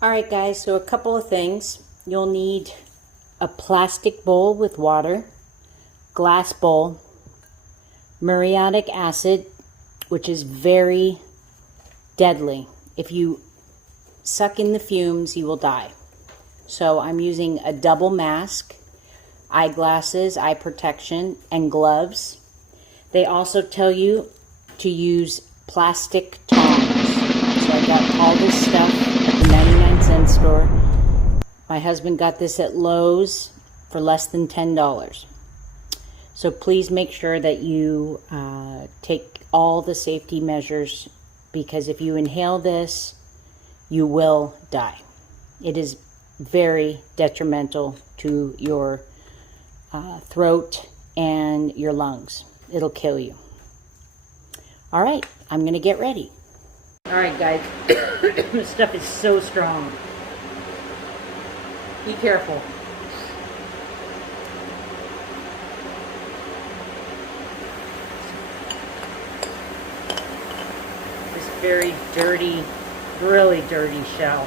Alright guys, so a couple of things. You'll need a plastic bowl with water, glass bowl, muriatic acid, which is very deadly. If you suck in the fumes, you will die. So I'm using a double mask, eyeglasses, eye protection, and gloves. They also tell you to use plastic tongs. So I got all this stuff at the 99-cent store. My husband got this at Lowe's for less than $10. So please make sure that you take all the safety measures, because if you inhale this, you will die. It is very detrimental to your throat and your lungs. It'll kill you. All right, I'm gonna get ready. All right, guys, this stuff is so strong. Be careful. This very dirty, really dirty shell.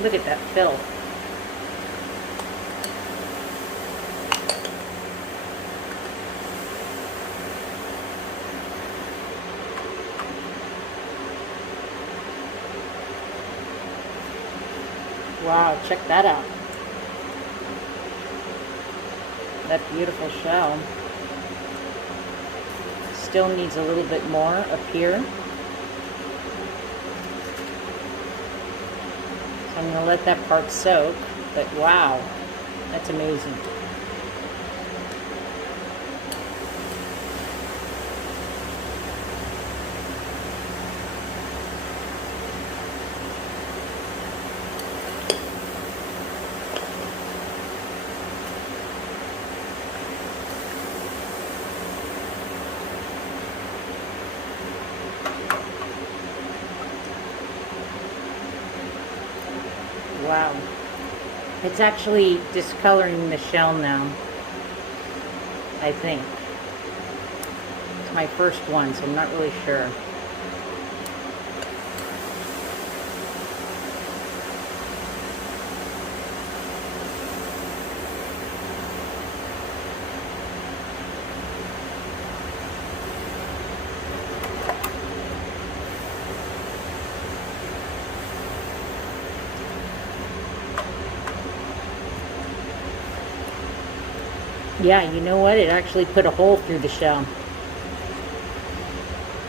Look at that filth. Wow, check that out. That beautiful shell. Still needs a little bit more up here. So I'm going to let that part soak, but wow, that's amazing. Wow. It's actually discoloring the shell now, I think. It's my first one, so I'm not really sure. Yeah, you know what? It actually put a hole through the shell.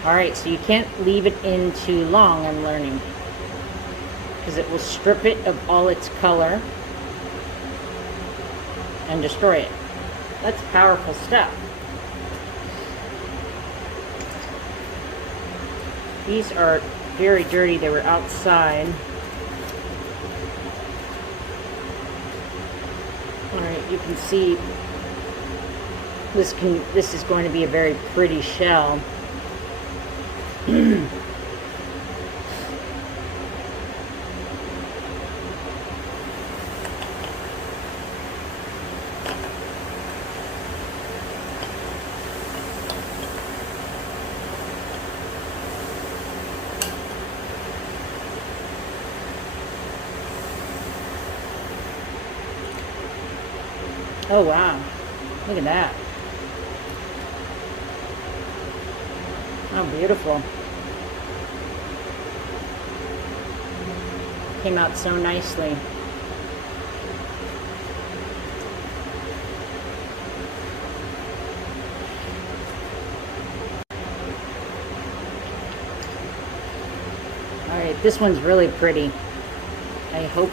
Alright, so you can't leave it in too long, I'm learning, because it will strip it of all its color and destroy it. That's powerful stuff. These are very dirty. They were outside. Alright, you can see this is going to be a very pretty shell. Oh wow, look at that. How beautiful. Came out so nicely. Alright, this one's really pretty. I hope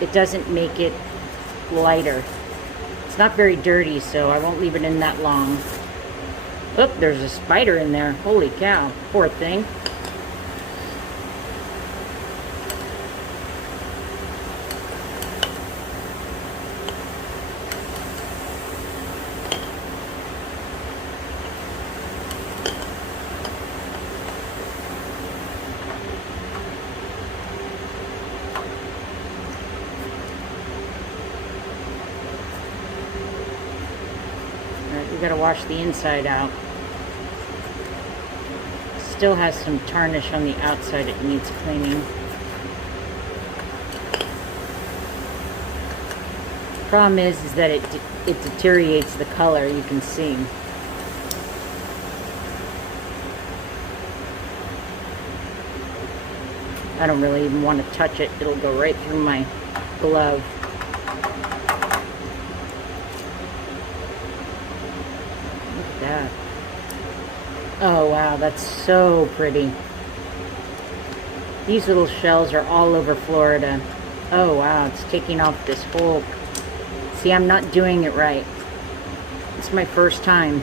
it doesn't make it lighter. It's not very dirty, so I won't leave it in that long. Oop, there's a spider in there. Holy cow, poor thing. gotta wash the inside out. Still has some tarnish on the outside, it needs cleaning. Problem is that it deteriorates the color, you can see. I don't really even want to touch it. It'll go right through my glove. Look at that. Oh wow, that's so pretty. These little shells are all over Florida. Oh wow, it's taking off this whole... See, I'm not doing it right. It's my first time.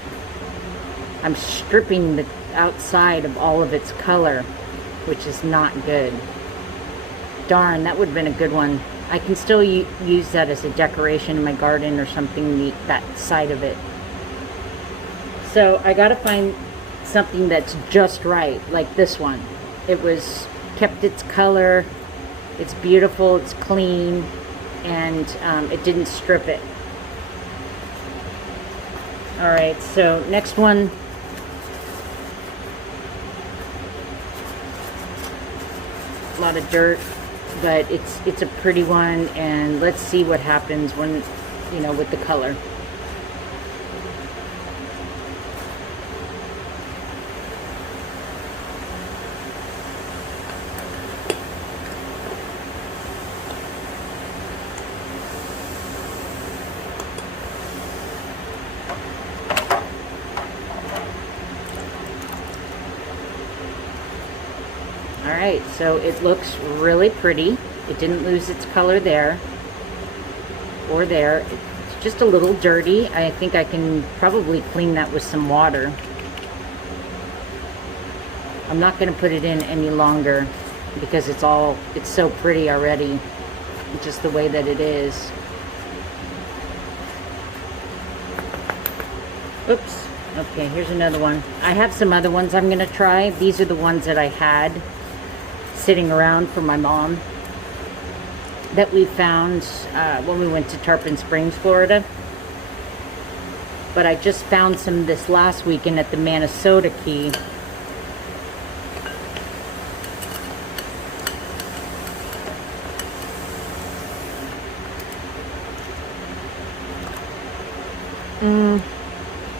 I'm stripping the outside of all of its color, which is not good. Darn, that would have been a good one. I can still use that as a decoration in my garden or something neat, that side of it. So I gotta find something that's just right, like this one. It was kept its color, it's beautiful, it's clean, and it didn't strip it. Alright, so next one. A lot of dirt, but it's a pretty one, and let's see what happens when, you know, with the color. Alright, so it looks really pretty. It didn't lose its color there or there. It's just a little dirty. I think I can probably clean that with some water. I'm not going to put it in any longer because it's so pretty already, just the way that it is. Oops. Okay, here's another one. I have some other ones I'm going to try. These are the ones that I had sitting around for my mom that we found when we went to Tarpon Springs, Florida. But I just found some this last weekend at the Minnesota Key.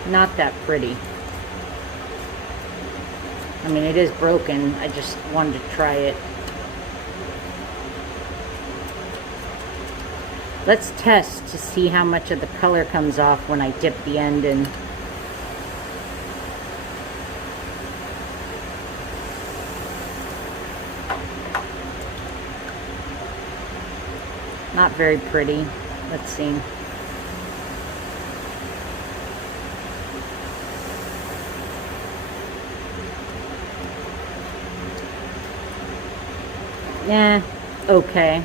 Not that pretty. I mean, it is broken. I just wanted to try it. Let's test to see how much of the color comes off when I dip the end in. Not very pretty. Let's see. Yeah, okay.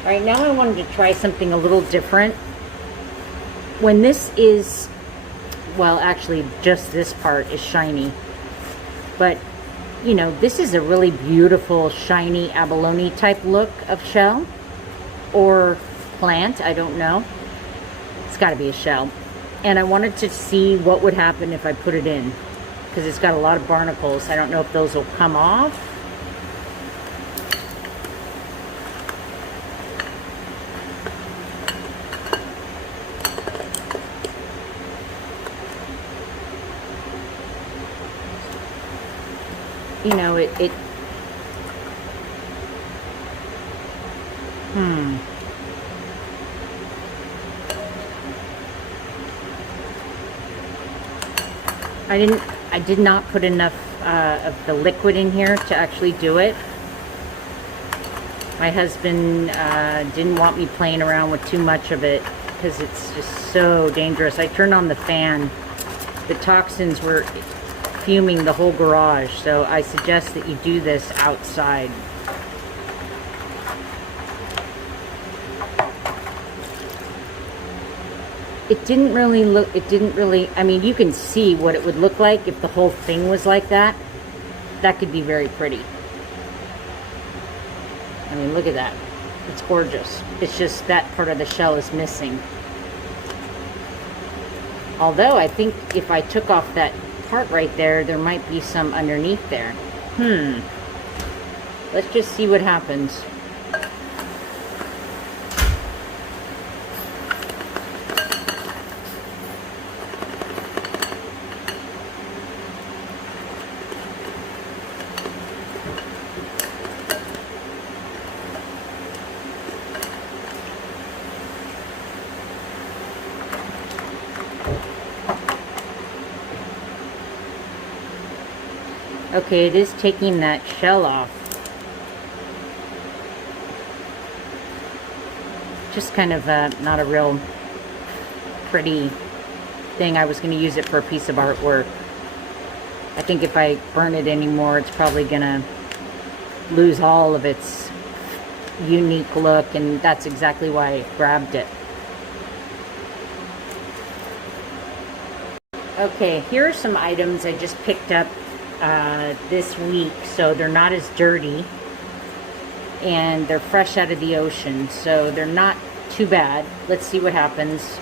Alright, now I wanted to try something a little different. When this is, well, actually just this part is shiny. But, you know, this is a really beautiful, shiny abalone type look of shell. Or plant, I don't know. It's got to be a shell. And I wanted to see what would happen if I put it in, because it's got a lot of barnacles. I don't know if those will come off. You know, I did not put enough of the liquid in here to actually do it. My husband didn't want me playing around with too much of it because it's just so dangerous. I turned on the fan. The toxins were fuming the whole garage, so I suggest that you do this outside. It didn't really, I mean, you can see what it would look like if the whole thing was like that. That could be very pretty. I mean, look at that. It's gorgeous. It's just that part of the shell is missing. Although I think if I took off that part right there, there might be some underneath there. Let's just see what happens. Okay, it is taking that shell off. Just kind of not a real pretty thing. I was going to use it for a piece of artwork. I think if I burn it anymore, it's probably going to lose all of its unique look, and that's exactly why I grabbed it. Okay, here are some items I just picked up this week, so they're not as dirty and they're fresh out of the ocean, so they're not too bad. Let's see what happens.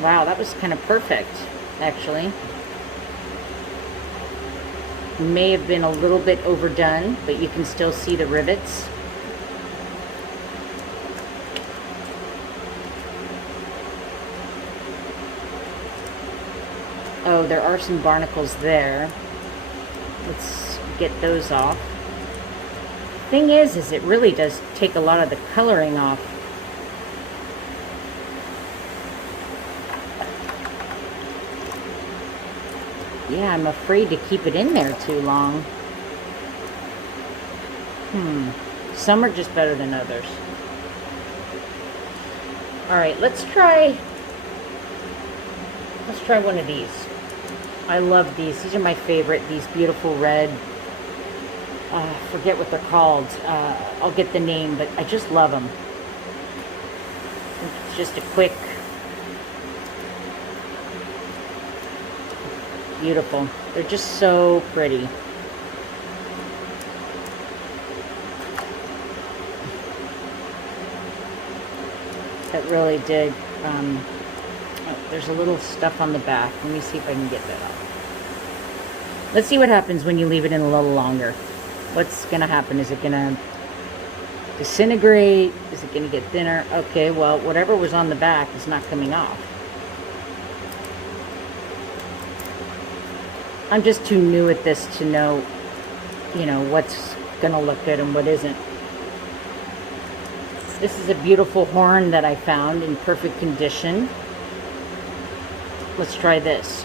Wow, that was kind of perfect, actually. May have been a little bit overdone, but you can still see the rivets. Oh, there are some barnacles there. Let's get those off. Thing is it really does take a lot of the coloring off. Yeah, I'm afraid to keep it in there too long. Some are just better than others. Alright, let's try one of these. I love these. These are my favorite. These beautiful red. Forget what they're called. I'll get the name, but I just love them. It's just a quick... Beautiful. They're just so pretty. That really did. Oh, there's a little stuff on the back. Let me see if I can get that off. Let's see what happens when you leave it in a little longer. What's going to happen? Is it going to disintegrate? Is it going to get thinner? Okay, well, whatever was on the back is not coming off. I'm just too new at this to know, you know, what's going to look good and what isn't. This is a beautiful horn that I found in perfect condition. Let's try this.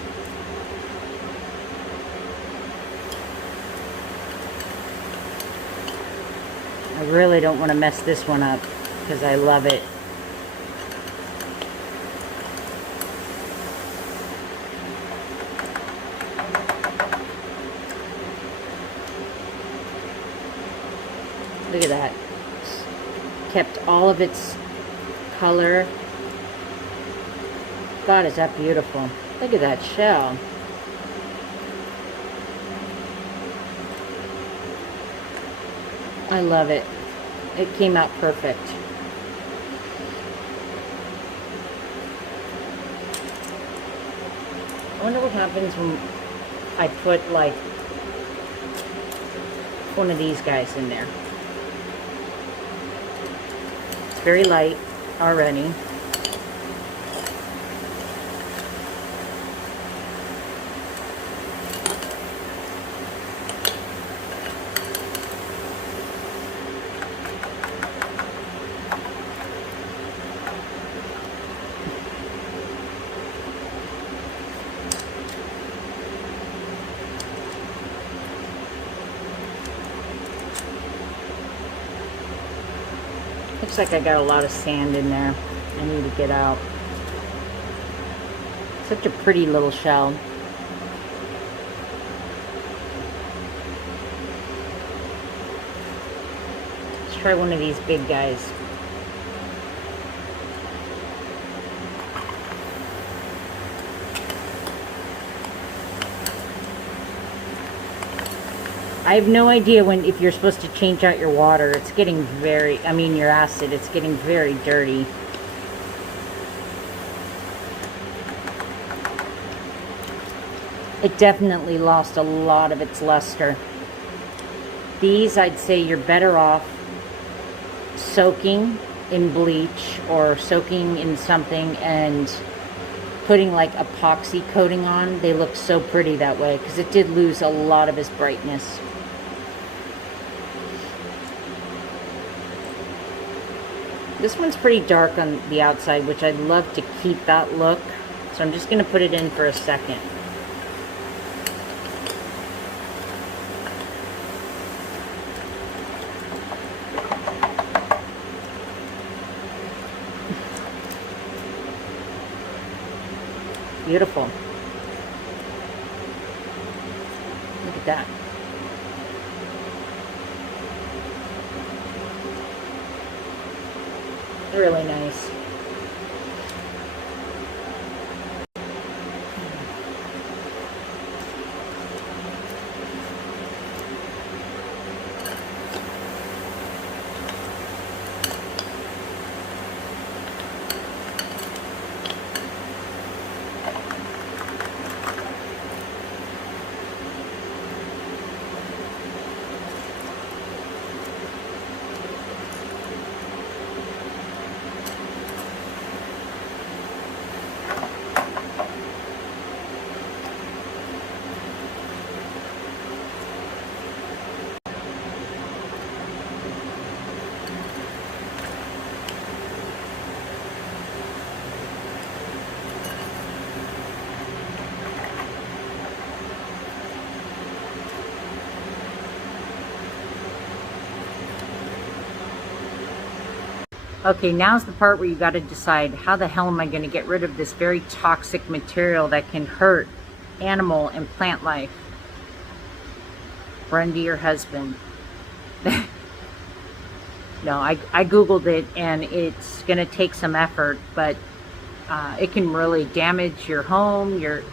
I really don't want to mess this one up because I love it. Look at that. Kept all of its color. God, is that beautiful. Look at that shell. I love it. It came out perfect. I wonder what happens when I put like one of these guys in there. Very light already. Looks like I got a lot of sand in there. I need to get out. Such a pretty little shell. Let's try one of these big guys. I have no idea if you're supposed to change out your water. It's getting your acid, it's getting very dirty. It definitely lost a lot of its luster. These, I'd say you're better off soaking in bleach or soaking in something and putting like epoxy coating on. They look so pretty that way because it did lose a lot of its brightness. This one's pretty dark on the outside, which I'd love to keep that look. So I'm just going to put it in for a second. Beautiful. Look at that. Really nice. Okay, now's the part where you got to decide, how the hell am I going to get rid of this very toxic material that can hurt animal and plant life? Run to your husband. No, I Googled it, and it's going to take some effort, but it can really damage your home, the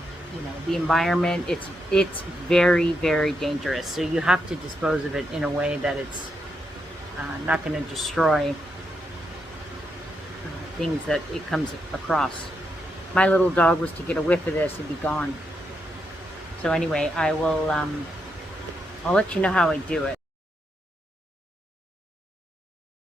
environment. It's very, very dangerous. So you have to dispose of it in a way that it's not going to destroy things that it comes across. My little dog was to get a whiff of this, it'd be gone. So anyway, I'll let you know how I do it.